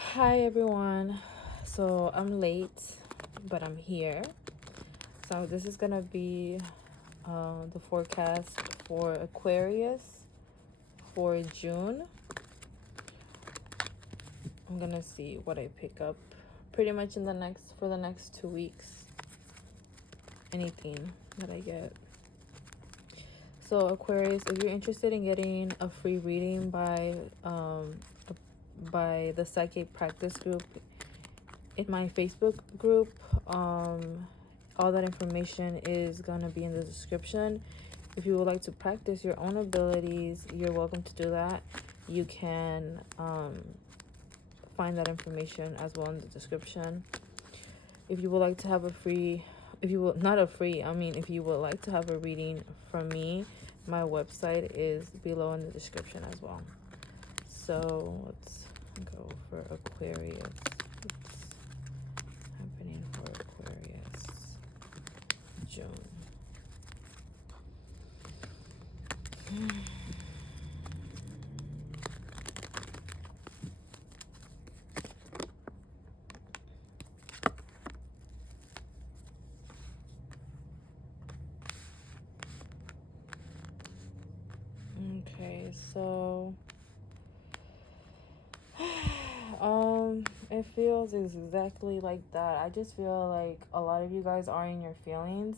Hi everyone. So I'm late, but I'm here. So this is gonna be the forecast for Aquarius for June. I'm gonna see what I pick up pretty much in the next 2 weeks. Anything that I get. So Aquarius, if you're interested in getting a free reading by the Psychic Practice Group in my Facebook group, all that information is gonna be in the description. If you would like to practice your own abilities, you're welcome to do that. You can find that information as well in the description. If you would like to have a free, if you will not a free, I mean, if you would like to have a reading from me, my website is below in the description as well. So let's go for Aquarius. What's happening for Aquarius June? Okay, so it feels exactly like that. I just feel like a lot of you guys are in your feelings.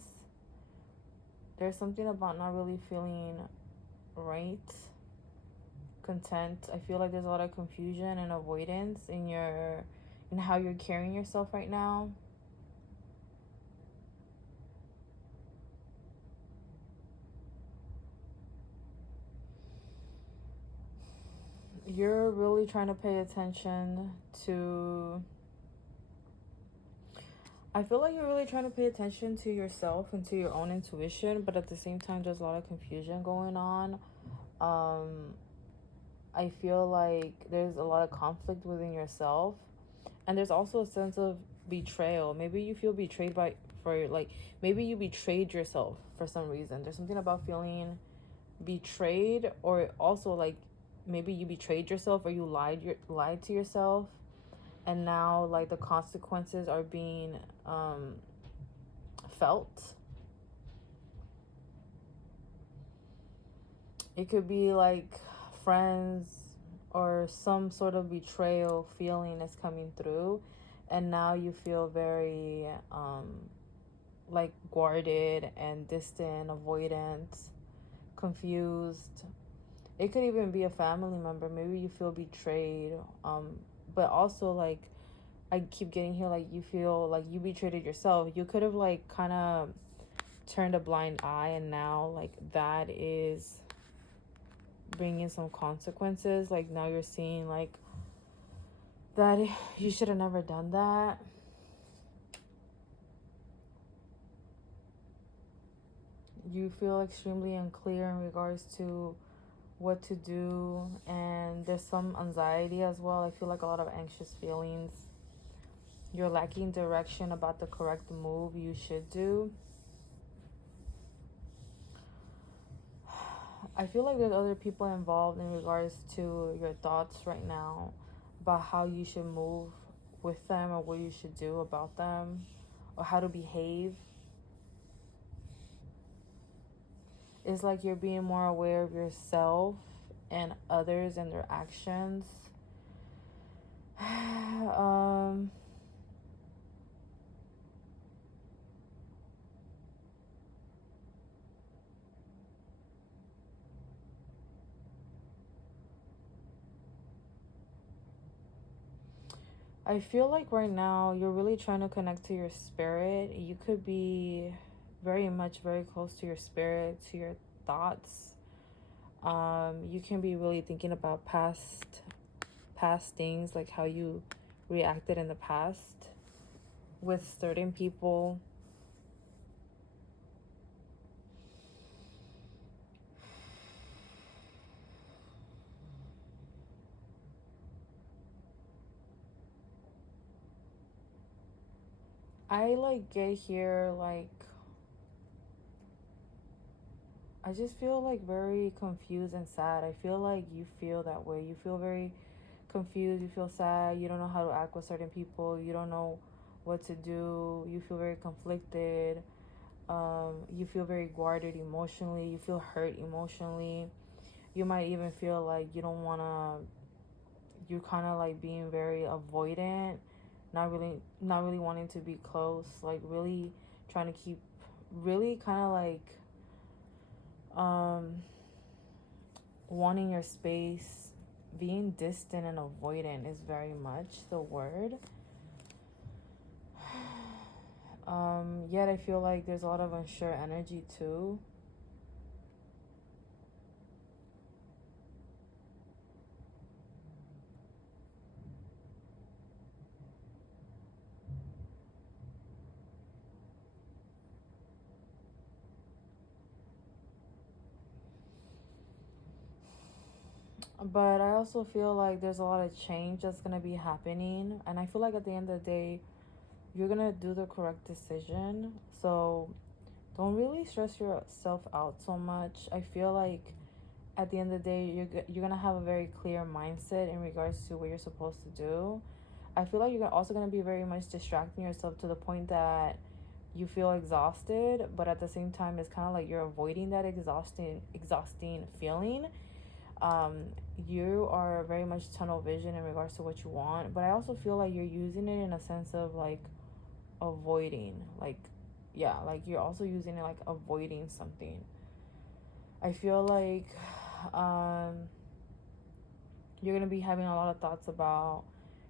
There's something about not really feeling right, content. I feel like there's a lot of confusion and avoidance in how you're carrying yourself right now. You're really trying to pay attention to, I feel like you're really trying to pay attention to yourself and to your own intuition, but at the same time there's a lot of confusion going on. I feel like there's a lot of conflict within yourself, and there's also a sense of betrayal. Maybe you feel betrayed maybe you betrayed yourself for some reason. There's something about feeling betrayed, or also like maybe you betrayed yourself, or you lied to yourself, and now like the consequences are being felt. It could be like friends or some sort of betrayal feeling is coming through, and now you feel very like guarded and distant, avoidant, confused. It could even be a family member. Maybe you feel betrayed, but also like I keep getting here, like you feel like you betrayed yourself. You could have like kind of turned a blind eye, and now like that is bringing some consequences. Like now you're seeing like that you should have never done that. You feel extremely unclear in regards to what to do, and there's some anxiety as well. I feel like a lot of anxious feelings. You're lacking direction about the correct move you should do. I feel like there's other people involved in regards to your thoughts right now about how you should move with them, or what you should do about them, or how to behave. It's like you're being more aware of yourself and others and their actions. I feel like right now you're really trying to connect to your spirit. You could be very close to your spirit, to your thoughts. You can be really thinking about past things, like how you reacted in the past with certain people. I like get here like I just feel like very confused and sad. I feel like you feel that way. You feel very confused, you feel sad, you don't know how to act with certain people, you don't know what to do, you feel very conflicted, you feel very guarded emotionally, you feel hurt emotionally. You might even feel like you don't want to, you're kind of like being very avoidant, not really wanting to be close, like really trying to keep, really kind of like wanting your space. Being distant and avoidant is very much the word. Yet I feel like there's a lot of unsure energy too. But I also feel like there's a lot of change that's going to be happening. And I feel like at the end of the day, you're going to do the correct decision. So don't really stress yourself out so much. I feel like at the end of the day, you're going to have a very clear mindset in regards to what you're supposed to do. I feel like you're also going to be very much distracting yourself to the point that you feel exhausted. But at the same time, it's kind of like you're avoiding that exhausting feeling. You are very much tunnel vision in regards to what you want, but I also feel like you're using it in a sense of like avoiding, like, yeah, like you're also using it like avoiding something. I feel like you're gonna be having a lot of thoughts about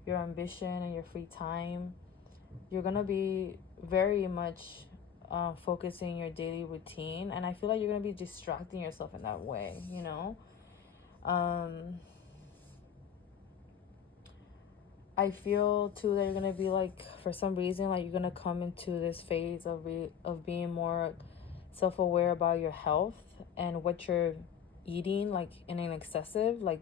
your ambition and your free time. You're gonna be very much focusing your daily routine, and I feel like you're gonna be distracting yourself in that way, you know. I feel too that you're gonna be like, for some reason, like you're gonna come into this phase of being more self-aware about your health and what you're eating, like in an excessive, like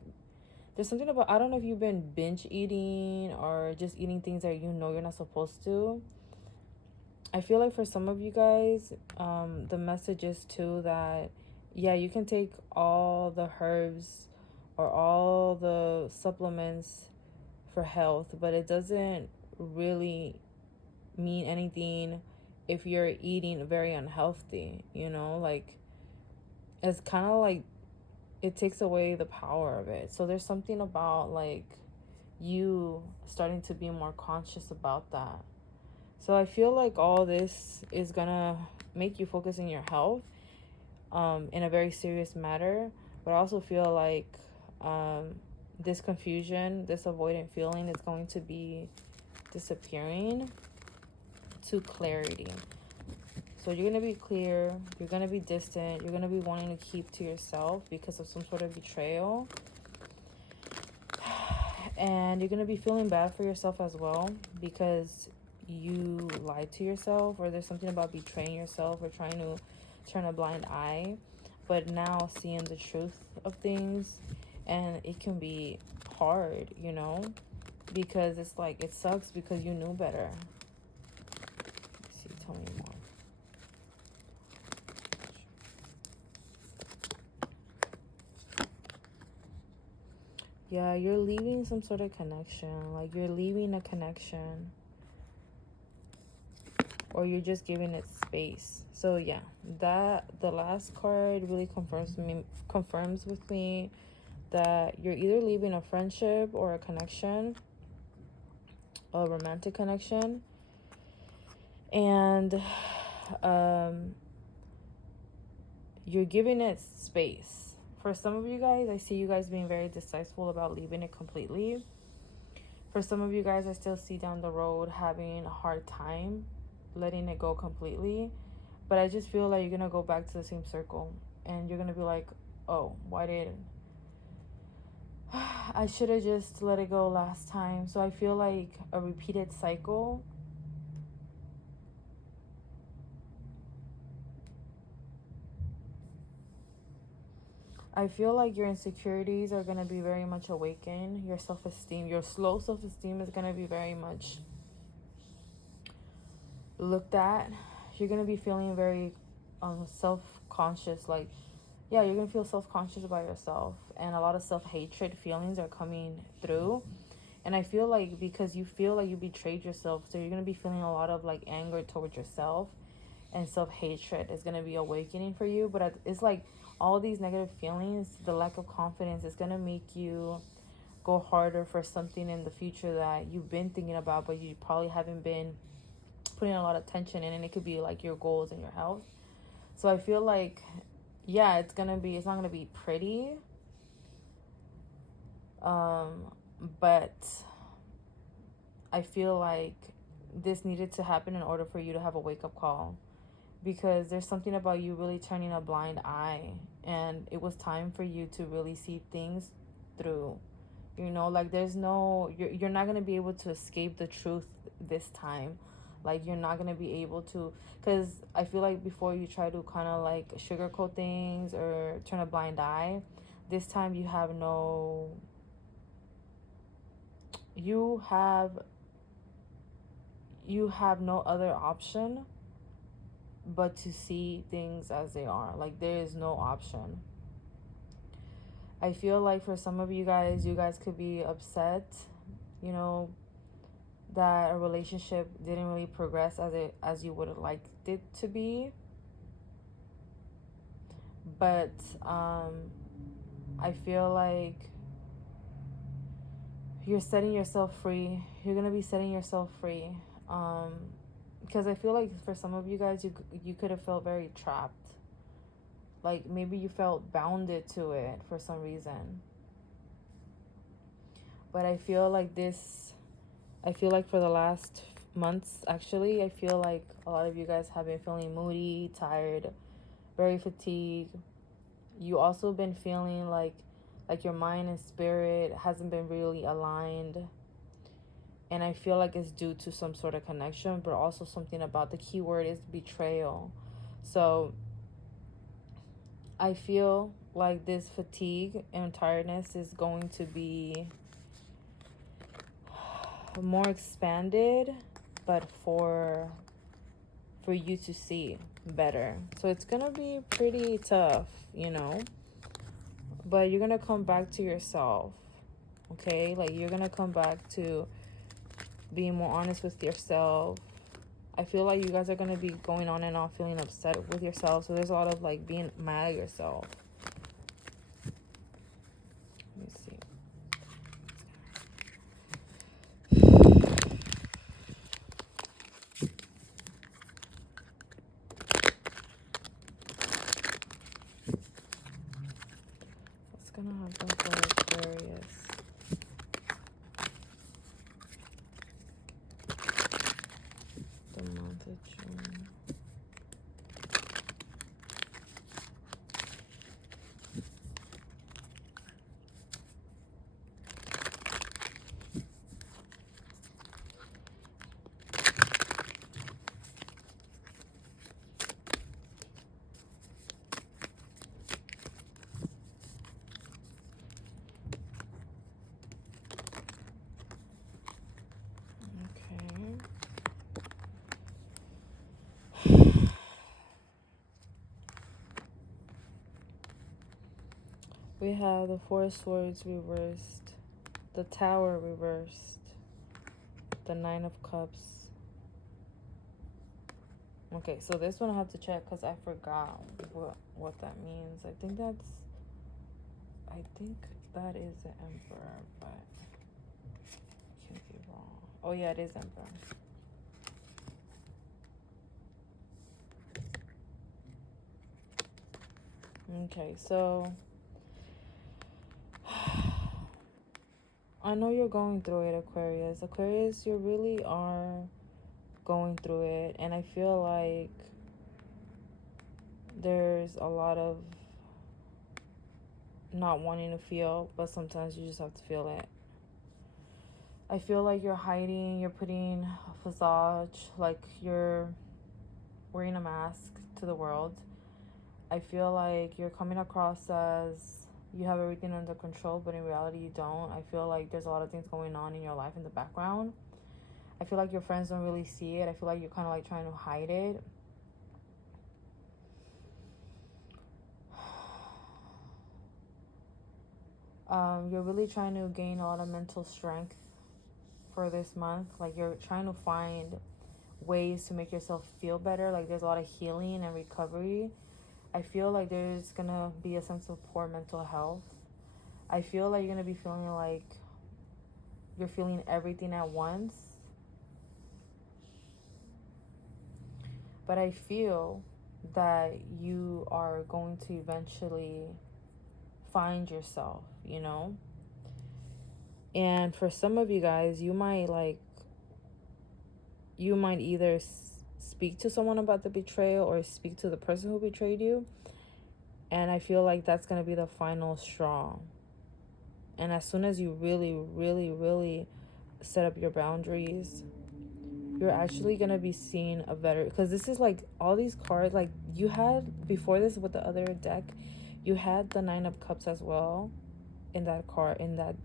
there's something about, I don't know if you've been binge eating or just eating things that you know you're not supposed to. I feel like for some of you guys, the message is too that, yeah, you can take all the herbs or all the supplements for health, but it doesn't really mean anything if you're eating very unhealthy, you know? Like, it's kind of like it takes away the power of it. So there's something about like you starting to be more conscious about that. So I feel like all this is gonna make you focus on your health in a very serious matter. But I also feel like this confusion, this avoidant feeling is going to be disappearing to clarity. So you're going to be clear, you're going to be distant, you're going to be wanting to keep to yourself because of some sort of betrayal. And you're going to be feeling bad for yourself as well because you lied to yourself, or there's something about betraying yourself or trying to turn a blind eye. But now seeing the truth of things, and it can be hard, you know, because it's like it sucks because you knew better. Let's see, tell me more. Yeah, you're leaving some sort of connection, like you're leaving a connection, or you're just giving it space. So yeah, that the last card really confirms with me that you're either leaving a friendship or a connection, a romantic connection, and you're giving it space. For some of you guys, I see you guys being very decisive about leaving it completely. For some of you guys, I still see down the road having a hard time letting it go completely. But I just feel like you're going to go back to the same circle. And you're going to be like, oh, why didn't I should have just let it go last time. So I feel like a repeated cycle. I feel like your insecurities are going to be very much awakened. Your self-esteem, your slow self-esteem is going to be very much looked at. You're going to be feeling very self-conscious. Like, yeah, you're going to feel self-conscious about yourself. and a lot of self-hatred feelings are coming through. And I feel like because you feel like you betrayed yourself, so you're going to be feeling a lot of like anger towards yourself, and self-hatred is going to be awakening for you. But it's like all these negative feelings, the lack of confidence, is going to make you go harder for something in the future that you've been thinking about, but you probably haven't been putting a lot of attention in. And it could be like your goals and your health. So I feel like, yeah, it's not gonna be pretty, but I feel like this needed to happen in order for you to have a wake-up call, because there's something about you really turning a blind eye, and it was time for you to really see things through. Like you're not going to be able to escape the truth this time. Like you're not going to be able to, because I feel like before you try to kind of like sugarcoat things or turn a blind eye, this time you have no other option but to see things as they are. Like there is no option. I feel like for some of you guys could be upset, that a relationship didn't really progress as you would have liked it to be. But I feel like you're setting yourself free. You're gonna be setting yourself free, because I feel like for some of you guys, you could have felt very trapped. Like maybe you felt bounded to it for some reason. But I feel like for the last months, actually, I feel like a lot of you guys have been feeling moody, tired, very fatigued. You also been feeling like your mind and spirit hasn't been really aligned. And I feel like it's due to some sort of connection, but also something about the key word is betrayal. So I feel like this fatigue and tiredness is going to be more expanded, but for you to see better. So it's gonna be pretty tough, but you're gonna come back to yourself, okay? Like you're gonna come back to being more honest with yourself. I feel like you guys are gonna be going on and off feeling upset with yourself, so there's a lot of like being mad at yourself. Let me see. What's gonna happen for Aquarius? The month of June. We have the Four of Swords reversed, the Tower reversed, the Nine of Cups. Okay, so this one I have to check because I forgot what that means. I think that is the Emperor, but I can't be wrong. Oh yeah, it is Emperor. Okay, so I know you're going through it, Aquarius. Aquarius, you really are going through it. And I feel like there's a lot of not wanting to feel, but sometimes you just have to feel it. I feel like you're hiding, you're putting a facade, like you're wearing a mask to the world. I feel like you're coming across as you have everything under control, but in reality you don't. I feel like there's a lot of things going on in your life in the background. I feel like your friends don't really see it. I feel like you're kind of like trying to hide it. You're really trying to gain a lot of mental strength for this month. Like, you're trying to find ways to make yourself feel better. Like, there's a lot of healing and recovery. I feel like there's gonna be a sense of poor mental health. I feel like you're gonna be feeling like you're feeling everything at once. But I feel that you are going to eventually find yourself, you know? And for some of you guys, you might either speak to someone about the betrayal or speak to the person who betrayed you. And I feel like that's going to be the final straw. And as soon as you really, really, really set up your boundaries, you're actually going to be seeing a better, because this is like all these cards, like you had before this with the other deck, you had the 9 of Cups as well in that card, in that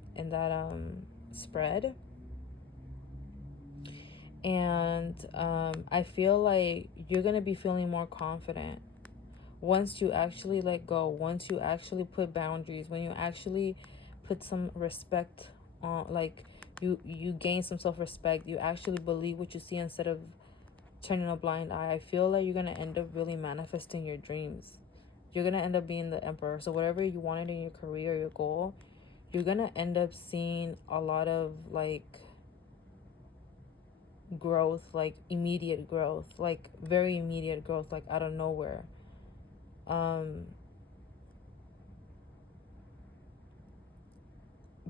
spread. And I feel like you're going to be feeling more confident once you actually let go, once you actually put boundaries, when you actually put some respect on, like you gain some self-respect, you actually believe what you see instead of turning a blind eye. I feel like you're going to end up really manifesting your dreams. You're going to end up being the emperor. So whatever you wanted in your career, your goal, you're going to end up seeing a lot of like growth, like immediate growth, like very immediate growth, like out of nowhere.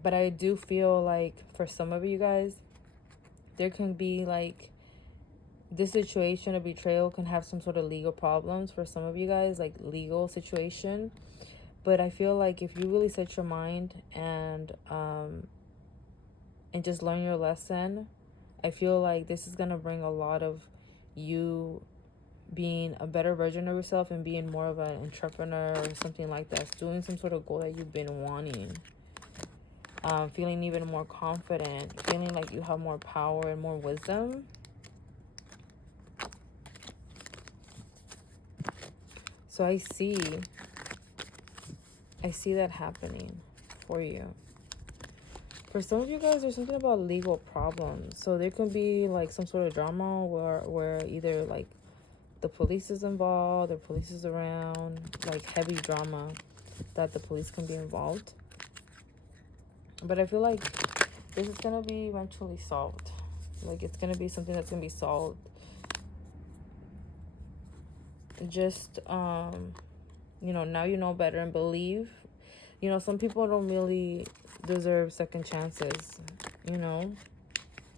But I do feel like for some of you guys, there can be like this situation of betrayal can have some sort of legal problems for some of you guys, like legal situation. But I feel like if you really set your mind and just learn your lesson, I feel like this is gonna bring a lot of you being a better version of yourself and being more of an entrepreneur or something like that, doing some sort of goal that you've been wanting. Feeling even more confident, feeling like you have more power and more wisdom. So I see that happening for you. For some of you guys, there's something about legal problems. So there can be like some sort of drama where either like the police is involved or police is around, like heavy drama that the police can be involved. But I feel like this is going to be eventually solved. Like it's going to be something that's going to be solved. Just, you know, now you know better and believe. You know, some people don't really deserve second chances, you know.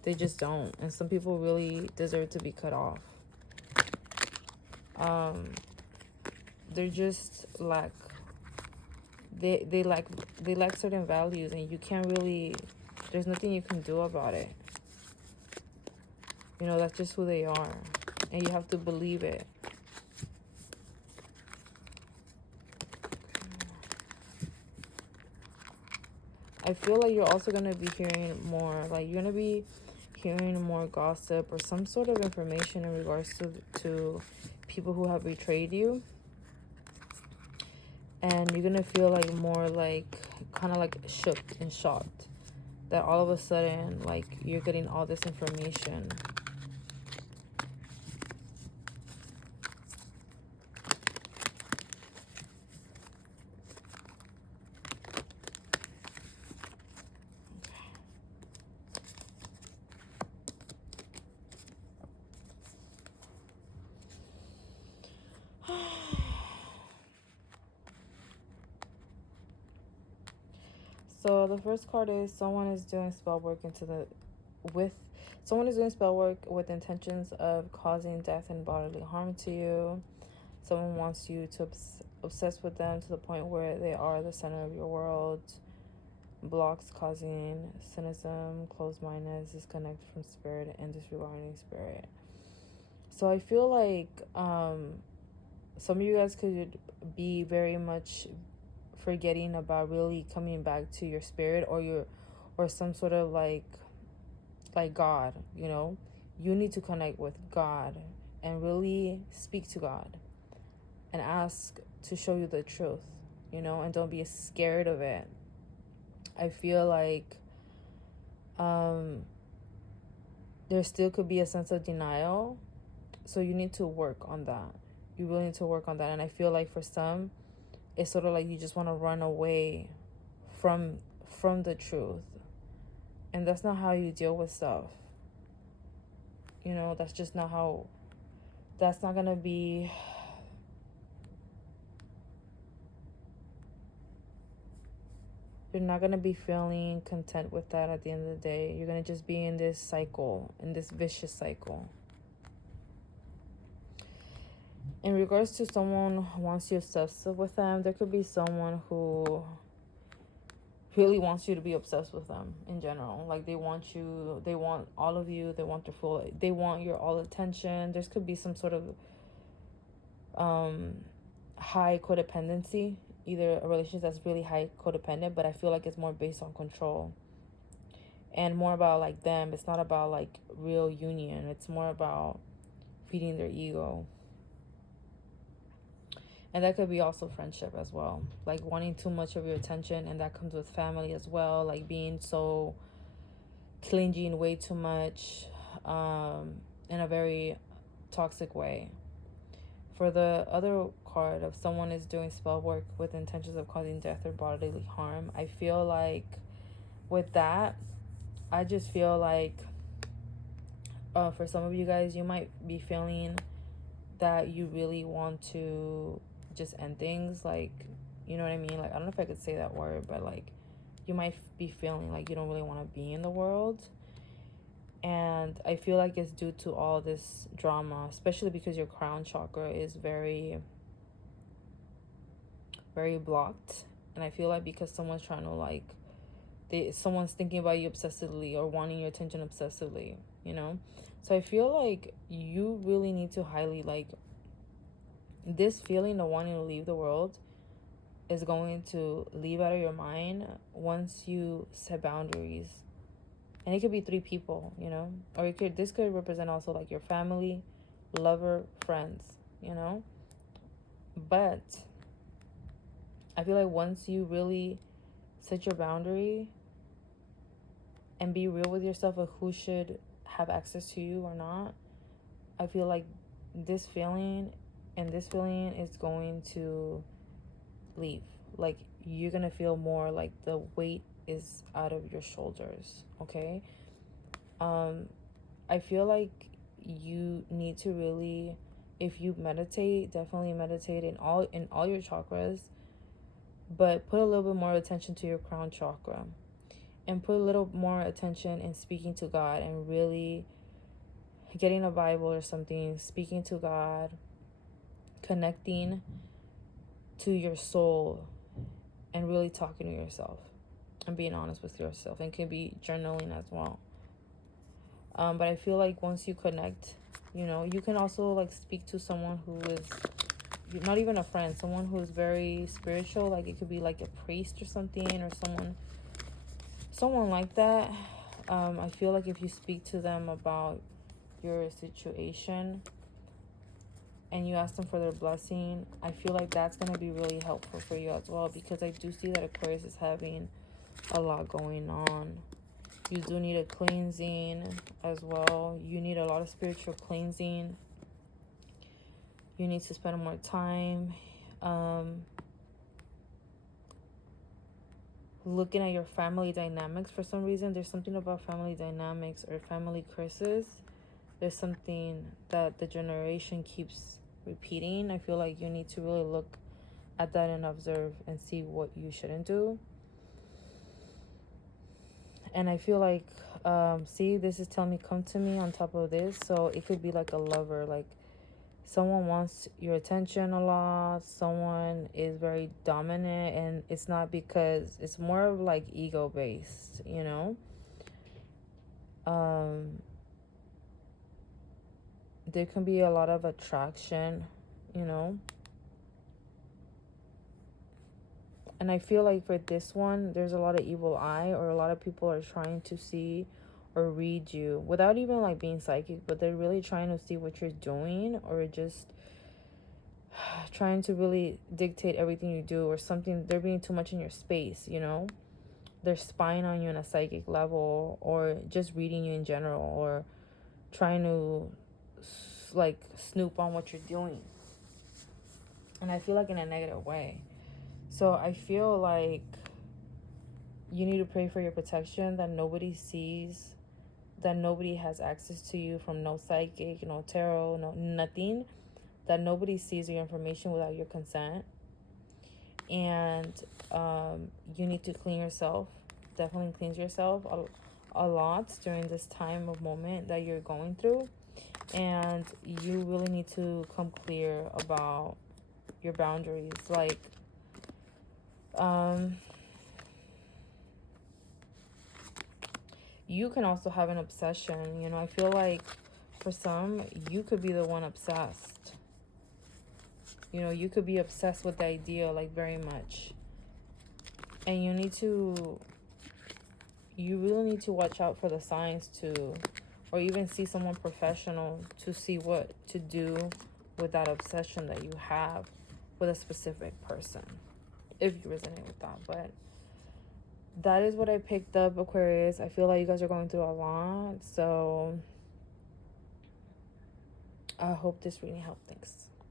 They just don't. And some people really deserve to be cut off. They're just lack. They lack certain values, and you can't really. There's nothing you can do about it. You know, that's just who they are, and you have to believe it. I feel like you're also gonna be hearing more. Like you're gonna be hearing more gossip or some sort of information in regards to people who have betrayed you. And you're gonna feel like more like kind of like shook and shocked that all of a sudden like you're getting all this information. So the first card is someone is doing spell work with intentions of causing death and bodily harm to you. Someone wants you to obsess with them to the point where they are the center of your world. Blocks causing cynicism, closed-mindedness, disconnect from spirit, and disregarding spirit. So I feel like some of you guys could be very much forgetting about really coming back to your spirit or some sort of like God, you know. You need to connect with God and really speak to God and ask to show you the truth, you know, and don't be scared of it. I feel like there still could be a sense of denial. So you need to work on that. You really need to work on that. And I feel like for some, it's sort of like you just want to run away from the truth. And that's not how you deal with stuff. You know, that's just not how, that's not going to be, you're not going to be feeling content with that at the end of the day. You're going to just be in this cycle, in this vicious cycle. In regards to someone who wants you obsessed with them, there could be someone who really wants you to be obsessed with them in general. Like they want you, they want all of you, they want their full, they want your all attention. There could be some sort of high codependency, either a relationship that's really high codependent, but I feel like it's more based on control and more about like them. It's not about like real union. It's more about feeding their ego. And that could be also friendship as well, like wanting too much of your attention, and that comes with family as well, like being so clinging way too much in a very toxic way. For the other card of someone is doing spell work with intentions of causing death or bodily harm, I feel like with that, I just feel like for some of you guys, you might be feeling that you really want to just end things, like, you know what I mean? Like, I don't know if I could say that word, but like you might be feeling like you don't really want to be in the world. And I feel like it's due to all this drama, especially because your crown chakra is very, very blocked. And I feel like because someone's trying to like, someone's thinking about you obsessively or wanting your attention obsessively, you know? So I feel like you really need to highly, like, this feeling of wanting to leave the world is going to leave out of your mind once you set boundaries. And it could be 3 people, you know, or this could represent also like your family, lover, friends, you know. But I feel like once you really set your boundary and be real with yourself of who should have access to you or not, I feel like this feeling is going to leave. Like you're gonna feel more like the weight is out of your shoulders. Okay. I feel like you need to really, if you meditate, definitely meditate in all your chakras, but put a little bit more attention to your crown chakra, and put a little more attention in speaking to God, and really getting a Bible or something, speaking to God, connecting to your soul, and really talking to yourself and being honest with yourself. And can be journaling as well. But I feel like once you connect, you know, you can also like speak to someone who is not even a friend, someone who's very spiritual. Like it could be like a priest or something, or someone like that. I feel like if you speak to them about your situation and you ask them for their blessing, I feel like that's going to be really helpful for you as well, because I do see that Aquarius is having a lot going on. You do need a cleansing as well. You need a lot of spiritual cleansing. You need to spend more time looking at your family dynamics. For some reason, there's something about family dynamics or family curses. There's something that the generation keeps repeating. I feel like you need to really look at that and observe and see what you shouldn't do. And I feel like, see, this is telling me come to me on top of this. So it could be like a lover, like someone wants your attention a lot. Someone is very dominant, and it's not because, it's more of like ego based, you know. There can be a lot of attraction, you know. And I feel like for this one, there's a lot of evil eye, or a lot of people are trying to see or read you without even like being psychic, but they're really trying to see what you're doing, or just trying to really dictate everything you do or something. They're being too much in your space, you know. they're spying on you on a psychic level, or just reading you in general, or trying to like snoop on what you're doing. And I feel like in a negative way. So I feel like you need to pray for your protection, that nobody sees, that nobody has access to you from no psychic, no tarot, no nothing, that nobody sees your information without your consent. And you need to clean yourself. Definitely cleanse yourself a lot during this time of moment that you're going through. And you really need to come clear about your boundaries. Like, you can also have an obsession. You know, I feel like for some, you could be the one obsessed. You know, you could be obsessed with the idea, like, very much. And you really need to watch out for the signs too, or even see someone professional to see what to do with that obsession that you have with a specific person, if you resonate with that. But that is what I picked up, Aquarius. I feel like you guys are going through a lot, so I hope this really helped. Thanks.